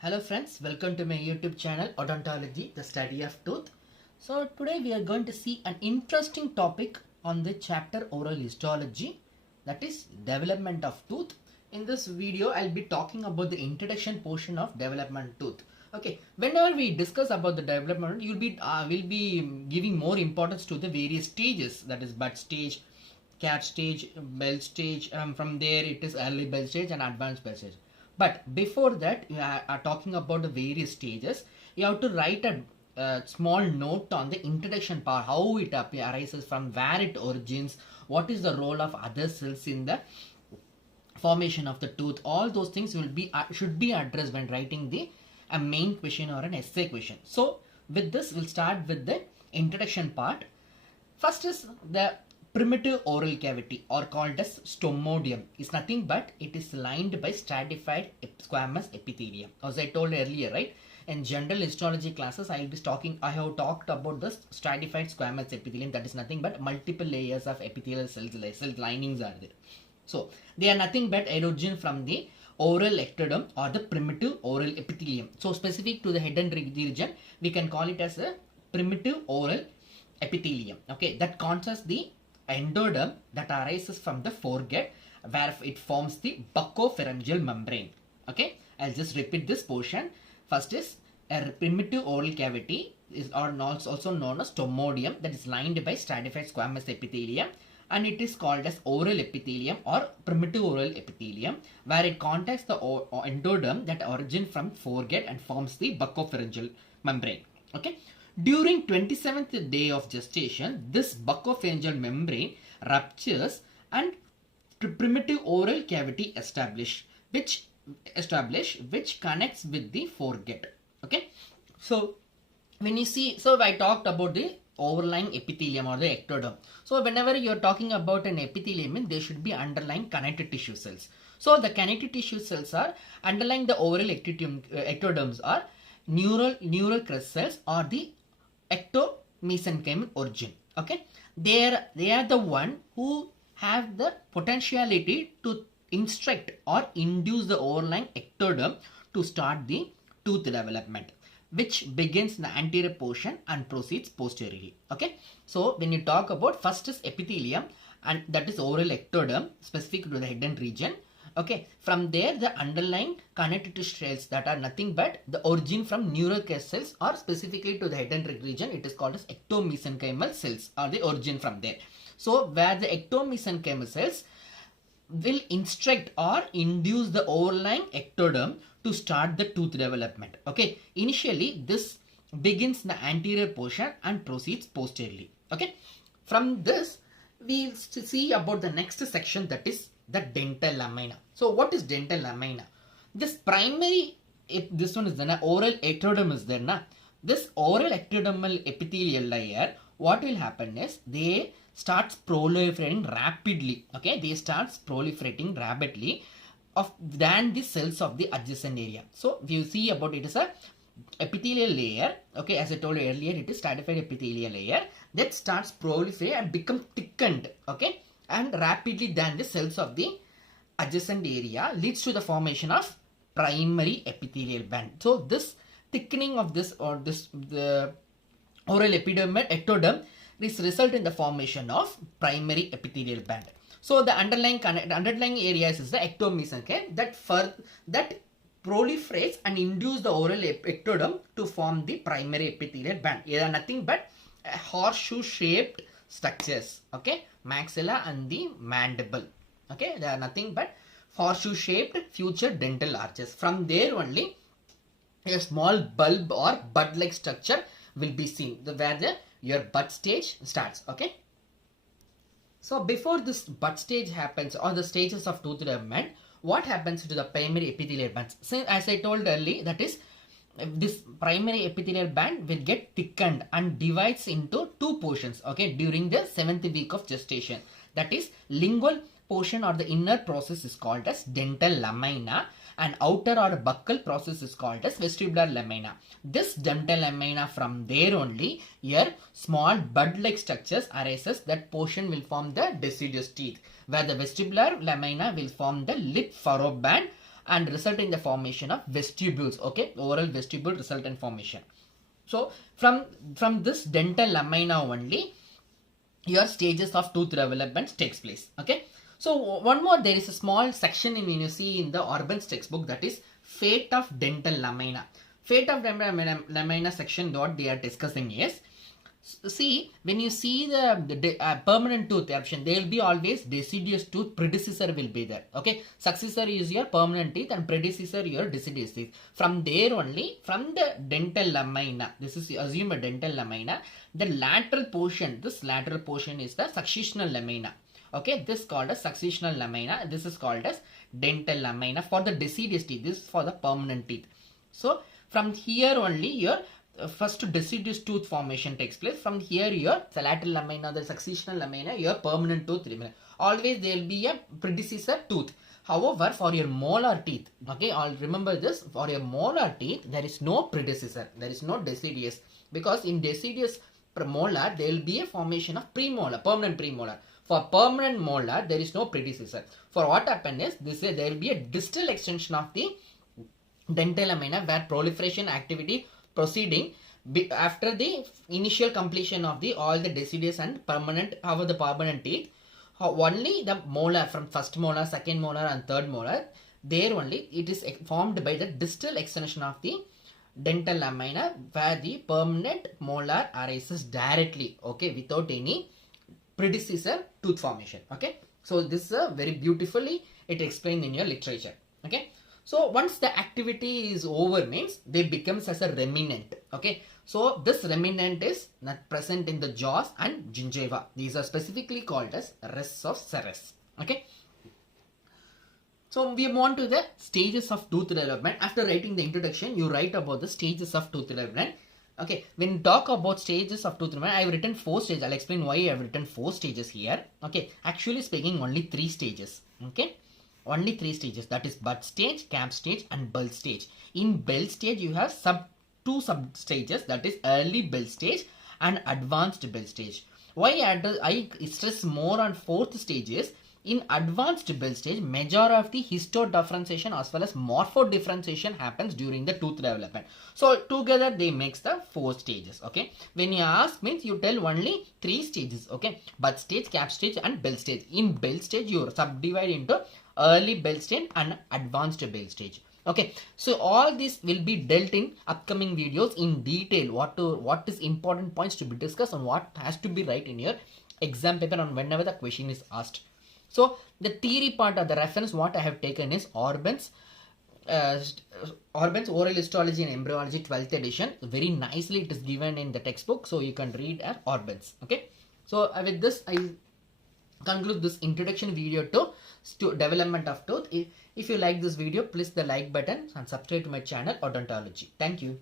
Hello friends, welcome to my YouTube channel Odontology, the study of tooth. So today we are going to see an interesting topic on the chapter oral histology, that is development of tooth. In this video I'll be talking about the introduction portion of development tooth. Okay, whenever we discuss about the development, will be giving more importance to the various stages, that is bud stage, cat stage, bell stage. From there it is early bell stage and advanced bell stage. But before that, you are talking about the various stages. You have to write a small note on the introduction part, how it arises, from where it origins, what is the role of other cells in the formation of the tooth. All those things will be should be addressed when writing the a main question or an essay question. So with this, we'll start with the introduction part. First is the primitive oral cavity, or called as stomodium, is nothing but it is lined by stratified squamous epithelium. As I told earlier, right? In general histology classes, I have talked about the stratified squamous epithelium. That is nothing but multiple layers of epithelial cells, cell linings are there. So they are nothing but origin from the oral ectoderm or the primitive oral epithelium. So specific to the head and region, we can call it as a primitive oral epithelium. Okay, that consists the endoderm that arises from the foregut, where it forms the buccopharyngeal membrane. Okay, I'll just repeat this portion. First is a primitive oral cavity, is also known as stomodium, that is lined by stratified squamous epithelium, and it is called as oral epithelium or primitive oral epithelium, where it contacts the endoderm that originates from foregut and forms the buccopharyngeal membrane. Okay. During 27th day of gestation, this buccopharyngeal membrane ruptures and primitive oral cavity which connects with the foregut. Okay, so when you see, so I talked about the overlying epithelium or the ectoderm. So whenever you're talking about an epithelium, there should be underlying connective tissue cells. So the connective tissue cells are underlying the oral ectoderms are neural crest cells or the ectomesenchymal origin. Okay, they are the one who have the potentiality to instruct or induce the overlying ectoderm to start the tooth development, which begins in the anterior portion and proceeds posteriorly. Okay, so when you talk about, first is epithelium, and that is oral ectoderm specific to the head and region. Okay, from there the underlying connective tissue cells that are nothing but the origin from neural crest cells, or specifically to the head and region, it is called as ectomesenchymal cells, or the origin from there. So where the ectomesenchymal cells will instruct or induce the overlying ectoderm to start the tooth development. Okay, initially this begins in the anterior portion and proceeds posteriorly. Okay, from this we'll see about the next section, that is the dental lamina. So what is dental lamina? This primary, if this one is the oral ectoderm is there na, this oral ectodermal epithelial layer, what will happen is they starts proliferating rapidly. Okay, they starts proliferating rapidly than the cells of the adjacent area. So if you see about, it is a epithelial layer. Okay, as I told you earlier, it is stratified epithelial layer that starts proliferate and become thickened. Okay, and rapidly than the cells of the adjacent area, leads to the formation of primary epithelial band. So this thickening of this, or the oral ectoderm, this result in the formation of primary epithelial band. So the underlying areas is the ectomesenchyme that proliferates and induce the oral ectoderm to form the primary epithelial band. They are nothing but horseshoe shaped structures. Okay, maxilla and the mandible. Okay, they are nothing but horseshoe shaped future dental arches. From there only a small bulb or bud like structure will be seen, where your bud stage starts. Okay, so before this bud stage happens, or the stages of tooth development, what happens to the primary epithelial bands? So as I told earlier, that is, this primary epithelial band will get thickened and divides into two portions. Okay, during the 7th week of gestation, that is, lingual portion or the inner process is called as dental lamina, and outer or buccal process is called as vestibular lamina. This dental lamina, from there only here small bud like structures arises. That portion will form the deciduous teeth, where the vestibular lamina will form the lip furrow band, and result in the formation of vestibules. Okay, oral vestibule result in formation. So from this dental lamina only your stages of tooth development takes place. Okay, so one more, there is a small section in when you see in the Orban's textbook, that is fate of dental lamina. Fate of dental lamina section, what they are discussing is, see, when you see the permanent tooth eruption, there will be always deciduous tooth, predecessor will be there. Okay, successor is your permanent teeth and predecessor your deciduous teeth. From there only, from the dental lamina, this is assume a dental lamina, the lateral portion, this lateral portion is the successional lamina. Okay, this is called as successional lamina, this is called as dental lamina for the deciduous teeth, this is for the permanent teeth. So from here only your first deciduous tooth formation takes place. From here your lateral lamina, the successional lamina, your permanent tooth remains. Always there will be a predecessor tooth. However, for your molar teeth, okay, I'll remember this, for your molar teeth there is no predecessor, there is no deciduous, because in deciduous molar there will be a formation of premolar, permanent premolar. For permanent molar there is no predecessor. For what happened is, this there will be a distal extension of the dental lamina where proliferation activity proceeding after the initial completion of the all the deciduous and permanent of the permanent teeth. Only the molar from first molar, second molar and third molar, there only it is formed by the distal extension of the dental lamina where the permanent molar arises directly, okay, without any predecessor tooth formation. Okay, so this is a very beautifully it explained in your literature. Okay, so once the activity is over means they becomes as a remnant. Okay, so this remnant is not present in the jaws and gingiva. These are specifically called as rests of Ceres. Okay, so we move on to the stages of tooth development. After writing the introduction, you write about the stages of tooth development. Okay, when you talk about stages of tooth development, I have written 4 stages. I'll explain why I have written 4 stages here. Okay, actually speaking only 3 stages. Okay, only 3 stages, that is bud stage, cap stage and bull stage. In bull stage you have 2 sub stages, that is early bull stage and advanced bull stage. Why I stress more on 4th stages? In advanced bull stage, majority of the histodifferentiation as well as morphodifferentiation happens during the tooth development. So together they makes the 4 stages. Okay, when you ask means you tell only 3 stages. Okay, bud stage, cap stage and bull stage. In bull stage you subdivide into early bull stage and advanced bull stage. Okay, so all this will be dealt in upcoming videos in detail. What is important points to be discussed and what has to be right in your exam paper and whenever the question is asked. So the theory part of the reference what I have taken is Orban's Oral Histology and Embryology 12th edition. Very nicely it is given in the textbook, so you can read at Orban's. Okay, so with this I conclude this introduction video to development of tooth. If you like this video, please the like button and subscribe to my channel Odontology. Thank you.